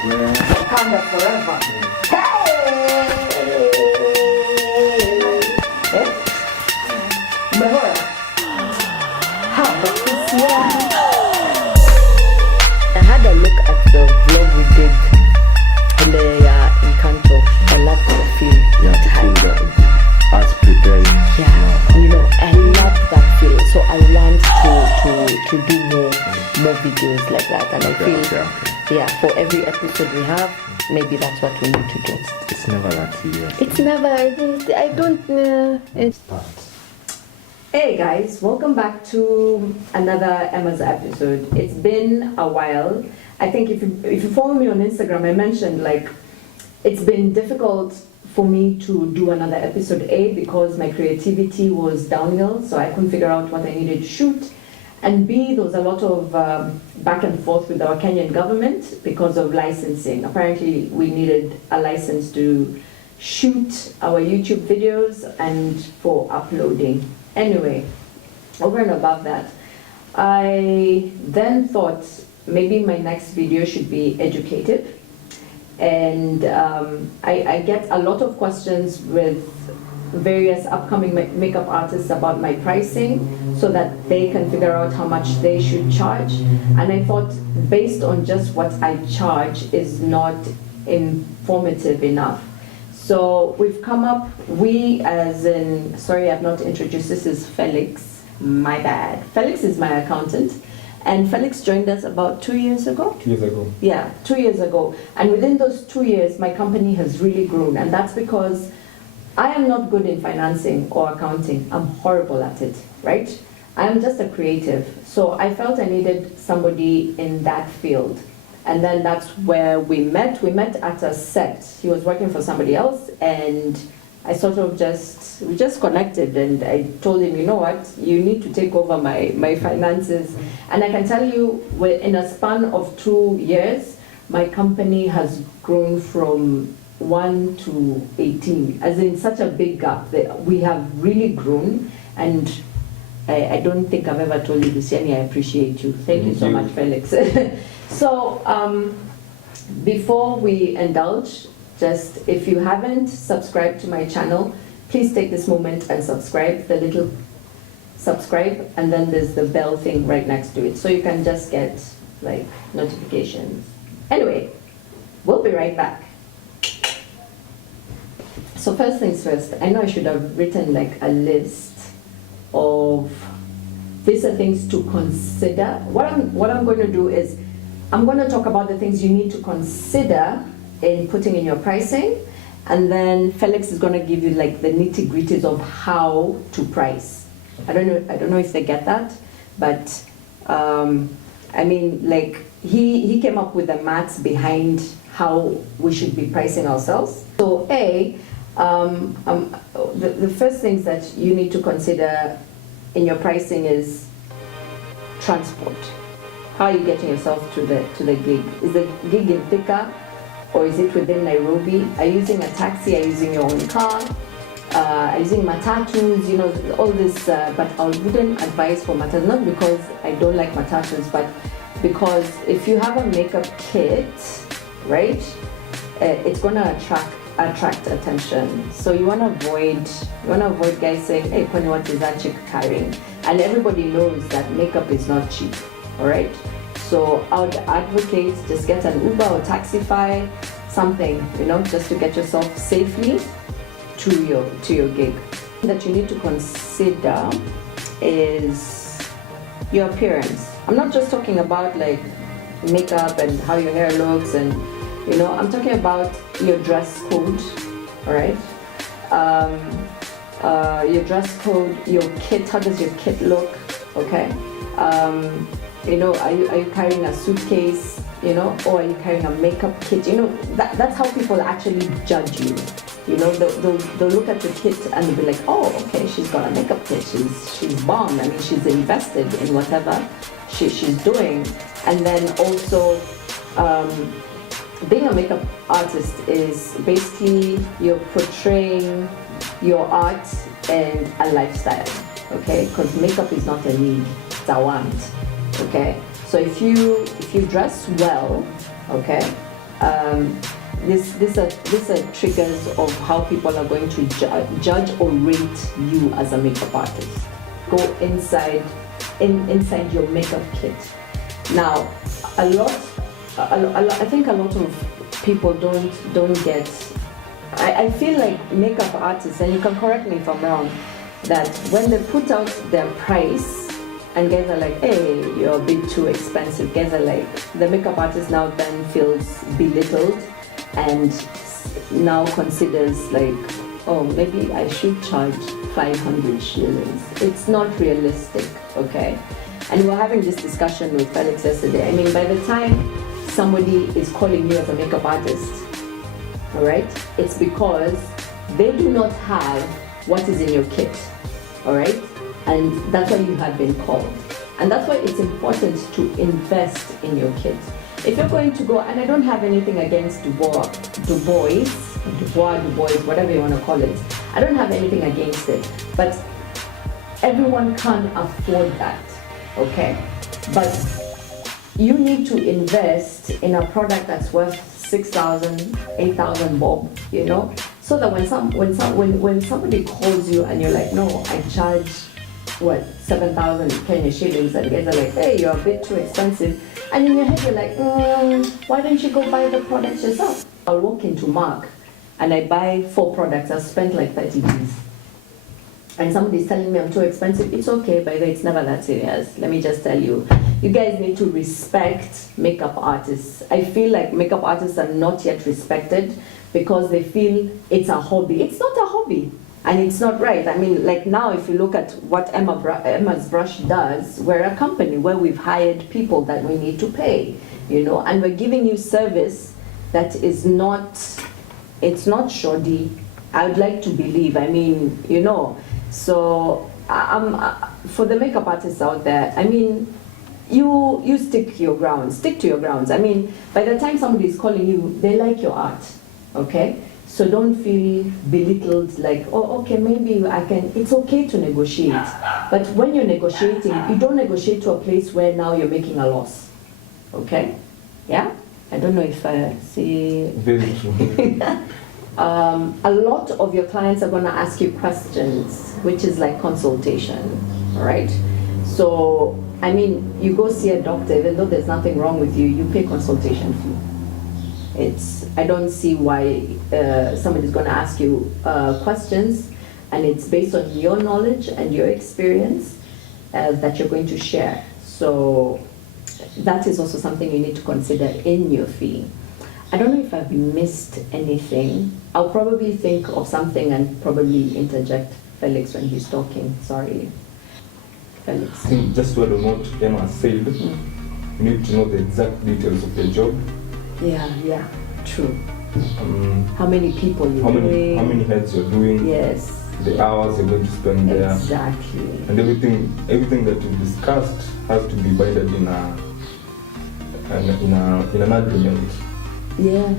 Wakanda forever. Hey! Umehora? Hapa kusia. I had a look at the vlog we did in the Encanto. I loved the feel. Yeah, the feel that us preparing. Yeah, you know, I love that feel. So I want to do more videos like that. And I feel, yeah, for every episode we have, maybe that's what we need to do. It's never that serious. It's never, I don't know. Hey guys, welcome back to another Emma's episode. It's been a while. I think if you follow me on Instagram, I mentioned like it's been difficult for me to do another episode, A, because my creativity was downhill, so I couldn't figure out what I needed to shoot, and B, there was a lot of back and forth with our Kenyan government because of licensing. Apparently we needed a license to shoot our YouTube videos and for uploading. Anyway, over and above that, I then thought maybe my next video should be educative. And I get a lot of questions with various upcoming makeup artists about my pricing so that they can figure out how much they should charge. And I thought based on just what I charge is not informative enough. So we've come up, sorry I've not introduced, this is Felix, my bad. Felix is my accountant. And Felix joined us about 2 years ago? 2 years ago. Yeah, 2 years ago. And within those 2 years, my company has really grown. And that's because I am not good in financing or accounting. I'm horrible at it, right? I'm just a creative. So I felt I needed somebody in that field. And then that's where we met. We met at a set. He was working for somebody else, and I sort of we just connected, and I told him, you know what, you need to take over my finances. And I can tell you, in a span of 2 years, my company has grown from 1 to 18, as in such a big gap. We have really grown, and I don't think I've ever told you this, Yanni, I appreciate you. Thank you so much, Felix. So, before we indulge, just if you haven't subscribed to my channel, please take this moment and subscribe, the little subscribe, and then there's the bell thing right next to it, so you can just get like notifications. Anyway, we'll be right back. So first things first, I know I should have written like a list of these are things to consider. What I'm going to do is I'm going to talk about the things you need to consider in putting in your pricing, and then Felix is going to give you like the nitty-gritties of how to price. I don't know if they get that, but I mean, like he came up with the maths behind how we should be pricing ourselves. So the first things that you need to consider in your pricing is transport. How are you getting yourself to the gig? Is the gig in Thika, or is it within Nairobi? Are you using a taxi? Are you using your own car? Are you using matatus? You know, all this, but I wouldn't advise for matatus, not because I don't like matatus, but because if you have a makeup kit, right, it's gonna attract attention. So you wanna avoid guys saying, hey, Connie, what is that chick carrying? And everybody knows that makeup is not cheap, all right? So I would advocate just get an Uber or Taxify, something, you know, just to get yourself safely to your gig. That you need to consider is your appearance. I'm not just talking about like makeup and how your hair looks, and you know, I'm talking about your dress code, all right? Your dress code, your kit. How does your kit look? Okay. You know, are you carrying a suitcase, you know, or are you carrying a makeup kit? You know, that's how people actually judge you. You know, they'll look at the kit and they'll be like, oh, okay, she's got a makeup kit, she's bomb. I mean, she's invested in whatever she's doing. And then also, being a makeup artist is basically you're portraying your art and a lifestyle, okay? Because makeup is not a need, it's a want, okay? So if you dress well, okay, These are triggers of how people are going to judge or rate you as a makeup artist. Go inside your makeup kit. Now, I think a lot of people don't get. I feel like makeup artists, and you can correct me if I'm wrong, that when they put out their price and guys are like, hey, you're a bit too expensive, guys are like, the makeup artist now then feels belittled and now considers like, oh, maybe I should charge 500 shillings. It's not realistic, okay? And we were having this discussion with Felix yesterday. I mean, by the time somebody is calling you as a makeup artist, all right, it's because they do not have what is in your kit, all right? And that's why you have been called. And that's why it's important to invest in your kit. If you're going to go, and I don't have anything against Du Bois, whatever you want to call it, I don't have anything against it, but everyone can't afford that, okay? But you need to invest in a product that's worth 6,000, 8,000 bob, you know, so that when somebody calls you and you're like, no, I charge 7,000 Kenya shillings, and guys are like, hey, you're a bit too expensive, and in your head you're like, why don't you go buy the products yourself? I'll walk into Mark and I buy 4 products. I've spent like 30 days. And somebody's telling me I'm too expensive. It's okay, by the way, it's never that serious. Let me just tell you, you guys need to respect makeup artists. I feel like makeup artists are not yet respected because they feel it's a hobby. It's not a hobby, and it's not right. I mean, like now, if you look at what Emma's Brush does, we're a company where we've hired people that we need to pay, you know, and we're giving you service that is not, it's not shoddy. I would like to believe, I mean, you know, so for the makeup artists out there, I mean, you stick to your grounds. I mean, by the time somebody is calling you, they like your art, okay? So don't feel belittled, like, oh, okay, maybe I can, it's okay to negotiate. But when you're negotiating, you don't negotiate to a place where now you're making a loss, okay? Yeah? I don't know if I see. Very true. A lot of your clients are going to ask you questions, which is like consultation, all right? So, I mean, you go see a doctor, even though there's nothing wrong with you, you pay consultation fee. I don't see why somebody's going to ask you questions, and it's based on your knowledge and your experience that you're going to share. So that is also something you need to consider in your fee. I don't know if I've missed anything. I'll probably think of something and probably interject Felix when he's talking. Sorry, Felix. I think just to add on what Emma said, you need to know the exact details of your job. Yeah, true. How many people you're doing? How many heads you're doing? Yes. The hours you're going to spend there. Exactly. And everything that you discussed has to be binded in an agreement. Yeah.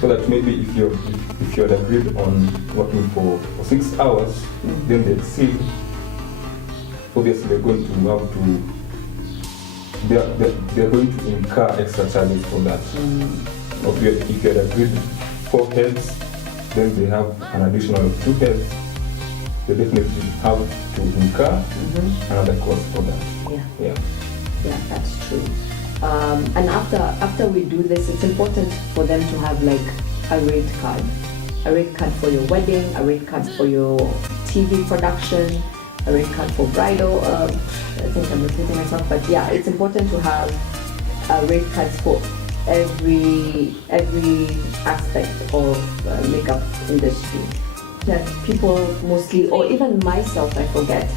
So that maybe if you had agreed on working for 6 hours, then they exceed, obviously they're going to have to, they're going to incur extra charges for that. Or if you had agreed 4 heads, then they have an additional 2 heads. They definitely have to incur another cost for that. Yeah, that's true. And after we do this, it's important for them to have like a rate card for your wedding, a rate card for your TV production, a rate card for bridal. I think I'm repeating myself, but yeah, it's important to have rate cards for every aspect of makeup industry. That people mostly, or even myself, I forget.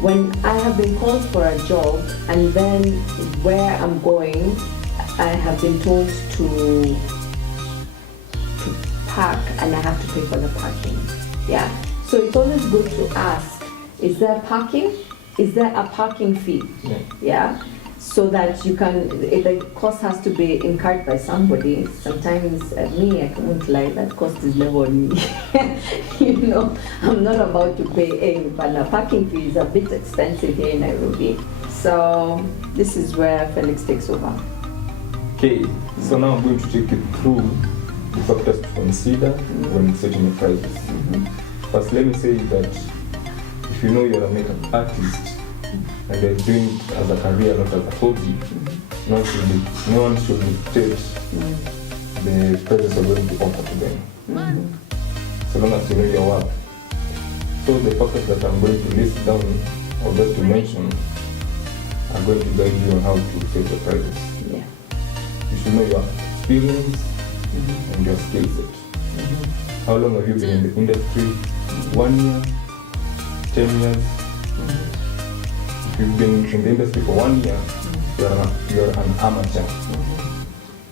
When I have been called for a job and then where I'm going, I have been told to park and I have to pay for the parking. Yeah. So it's always good to ask, is there parking? Is there a parking fee? Yeah. So that you can, the cost has to be incurred by somebody. Sometimes me, I can't lie, that cost is never on me. You know, I'm not about to pay any, but the parking fee is a bit expensive here in Nairobi. So this is where Felix takes over. Okay, so now I'm going to take you through the factors to consider when setting your prices. First, let me say that if you know you're a makeup artist and you're doing it as a career, not as a hobby, no one should dictate the prices you're going to offer to them. So long as you know your work. So the factors that I'm going to list down or just to mention are going to guide you on how to set your prices. Yeah. You should know your experience and your skill set. How long have you been in the industry? 1 year? 10 years? If you've been in the industry for 1 year, you're an amateur.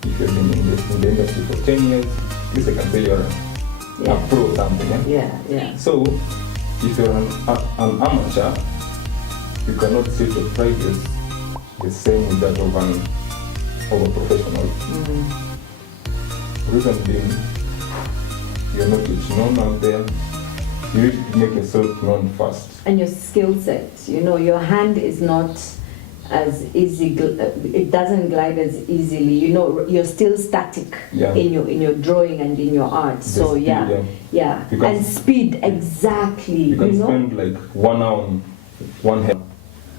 If you've been in the industry for 10 years, at least I can say you're a pro or something. Yeah. So, if you're an amateur, you cannot set your prices the same with that of a professional. Reason being, you're not yet known out there. You need to make yourself known first. And your skill set, your hand is not as easy, it doesn't glide as easily, you're still static in your drawing and in your art. So speed, and speed, exactly. You can spend like 1 hour on one head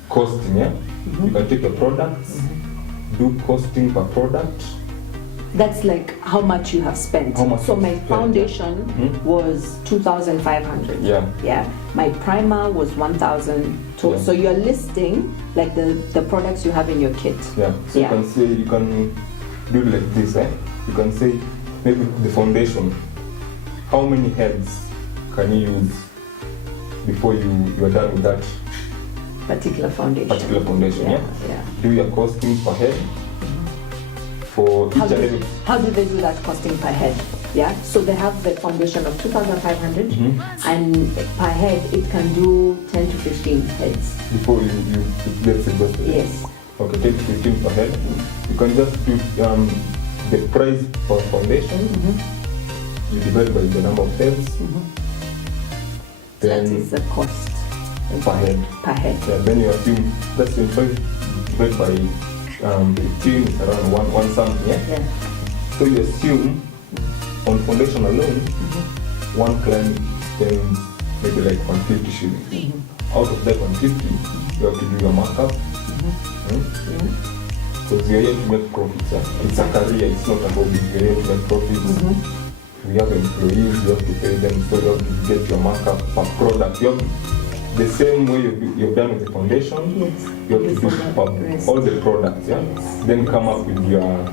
costing, You can take your products, do costing per product. That's like how much you have spent. So my foundation was 2,500. Yeah. My primer was 1,000. So you're listing like the products you have in your kit. Yeah. So you can do like this. You can say maybe the foundation. How many heads can you use before you are done with that particular foundation? Yeah. Do your costing per head. For each how do they do that costing per head? Yeah, so they have the foundation of 2,500 and per head it can do 10 to 15 heads. Before you let's say yes. Okay, 10 to 15 per head. You can just do the price per foundation. You divide by the number of heads. Then that is the cost per head. Yeah, then you assume that's in fact divided by the team is around one something, So you assume on foundation alone, one client spends maybe like 150 shillings. Out of that 150, you have to do your markup. Because you're here to make profits. It's a career, it's not a hobby. You're here to make profits. We have employees, you have to pay them, so you have to get your markup per product. You have the same way you've done with the foundation, you have to do for all the products, Then come up with your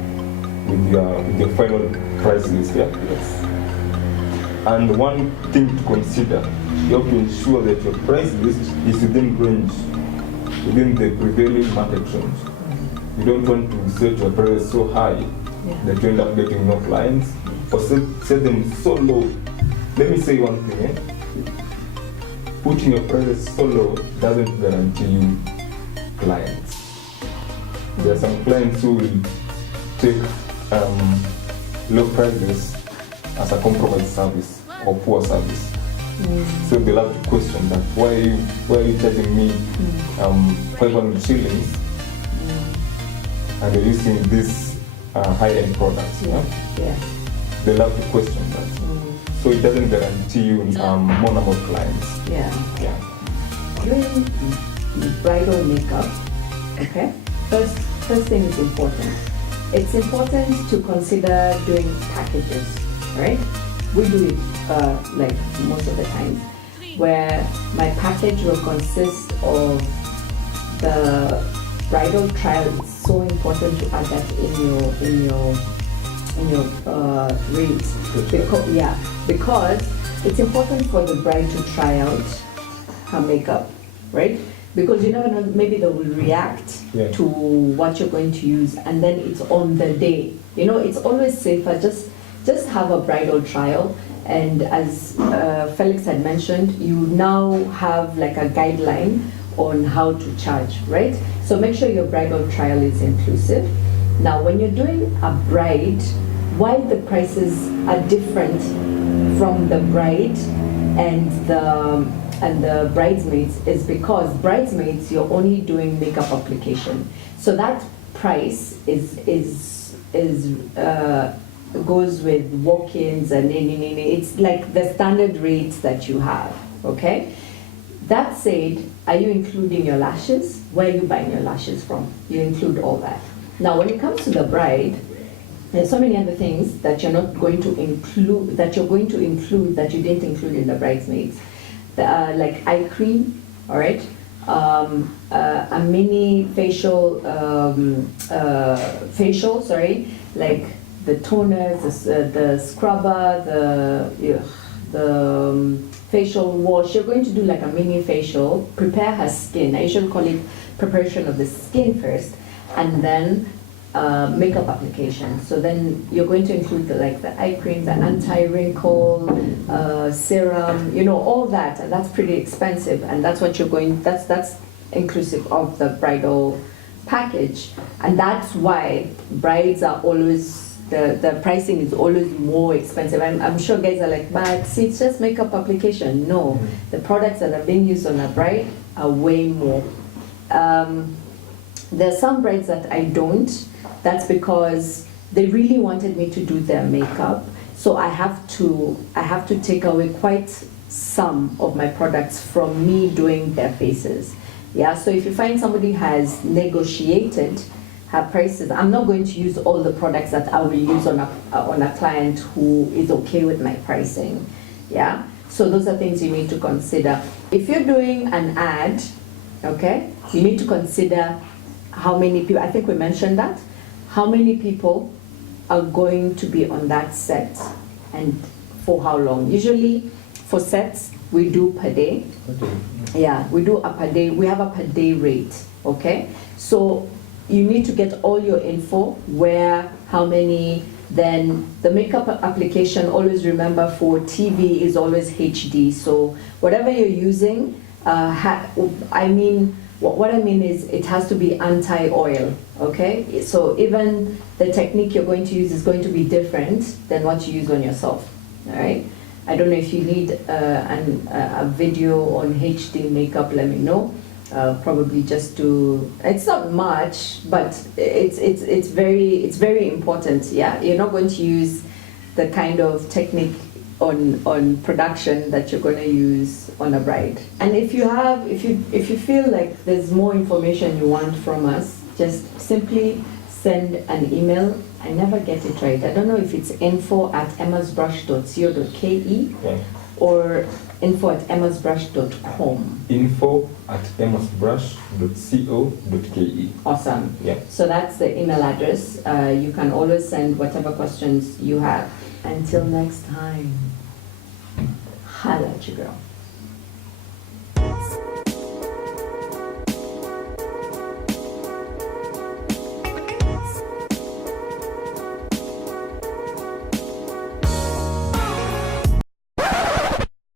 final price list, And one thing to consider, you have to ensure that your price list is within range, within the prevailing market trends. You don't want to set your prices so high that you end up getting no clients, or set them so low. Let me say one thing, Putting your prices so low doesn't guarantee you clients. There are some clients who will take low prices as a compromised service or poor service. So they'll have to question that, why are you charging me 500 shillings and you're using this high-end products? They'll have to question that. So it doesn't guarantee you more number of clients. Doing bridal makeup, okay? First thing is important. It's important to consider doing packages, right? We do it like most of the time, where my package will consist of the bridal trial. It's so important to add that in your rates, because it's important for the bride to try out her makeup, right? Because you never know, maybe they will react to what you're going to use, and then it's on the day. You know, it's always safer just have a bridal trial, and as Felix had mentioned, you now have like a guideline on how to charge, right? So make sure your bridal trial is inclusive. Now, when you're doing a bride, why the prices are different from the bride and the bridesmaids is because bridesmaids, you're only doing makeup application. So that price is goes with walk-ins and it's like the standard rates that you have, okay? That said, are you including your lashes? Where are you buying your lashes from? You include all that. Now, when it comes to the bride, there's so many other things that you're not going to include, that you're going to include that you didn't include in the bridesmaids. Like eye cream, all right? A mini facial, like the toners, the scrubber, the facial wash. You're going to do like a mini facial, prepare her skin. I usually call it preparation of the skin first, and then makeup application. So then you're going to include the eye cream, the anti-wrinkle, serum, all that, and that's pretty expensive, and that's what you're going, that's inclusive of the bridal package. And that's why brides are always, the pricing is always more expensive. I'm sure guys are like, but see, it's just makeup application. No, the products that are being used on a bride are way more. There are some brides that I don't. That's because they really wanted me to do their makeup, so I have to take away quite some of my products from me doing their faces. Yeah, so if you find somebody has negotiated her prices, I'm not going to use all the products that I will use on a client who is okay with my pricing. Yeah, so those are things you need to consider. If you're doing an ad, okay, you need to consider how many people, I think we mentioned that, how many people are going to be on that set and for how long. Usually for sets, we do per day. Yeah, we do a per day, we have a per day rate, okay? So you need to get all your info, where, how many, then the makeup application, always remember for TV is always HD. So whatever you're using, what I mean is it has to be anti-oil, okay? So even the technique you're going to use is going to be different than what you use on yourself, all right? I don't know if you need a video on HD makeup, let me know. Probably just to, it's not much, but it's very important, yeah? You're not going to use the kind of technique on production that you're going to use on a bride. And if you feel like there's more information you want from us, just simply send an email. I never get it right. I don't know if it's info@emmasbrush.co.ke or info@emmasbrush.com. info@emmasbrush.co.ke. Awesome. Yeah. So that's the email address. You can always send whatever questions you have. Until next time, holla at you, girl.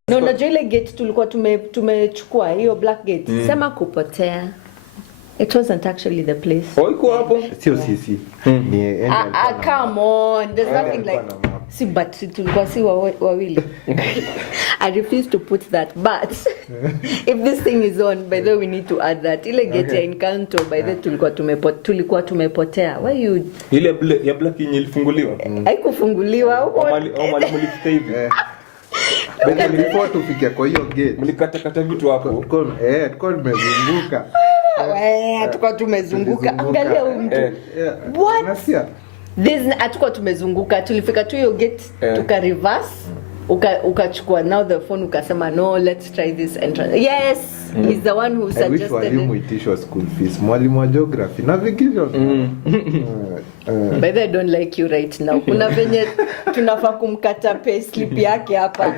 No, unajua ile gate tulikuwa tumechukua hiyo black gate. Sema kupotea. It wasn't actually the place. Iko hapo. Sio sisi. Come on. There's nothing like see, but tulikuwa si wawili. I refuse to put that, but if this thing is on, by the way, we need to add that. Ile gate ya Encanto, by the tulikuwa tumepotea. Why you ile ya black yenye ilifunguliwa? Haikufunguliwa huko. Mwalimu lifika hivi. Before tufikia kwa hiyo gate. Mlikata vitu hapo. Tulikuwa tumezunguka. Tulikuwa tumezunguka. Angalia huyu mtu. What? Nasia. Hatukuwa tumezunguka, tulifika tu hiyo gate, tuka reverse, ukachukua now the phone ukasema no, let's try this entrance. Yes, he's the one who suggested it. Mwalimu itishwa school fees, mwalimu wa geography, navigation. By the way, I don't like you right now. Kuna venye tunafaa kumkata pay slip yake hapa.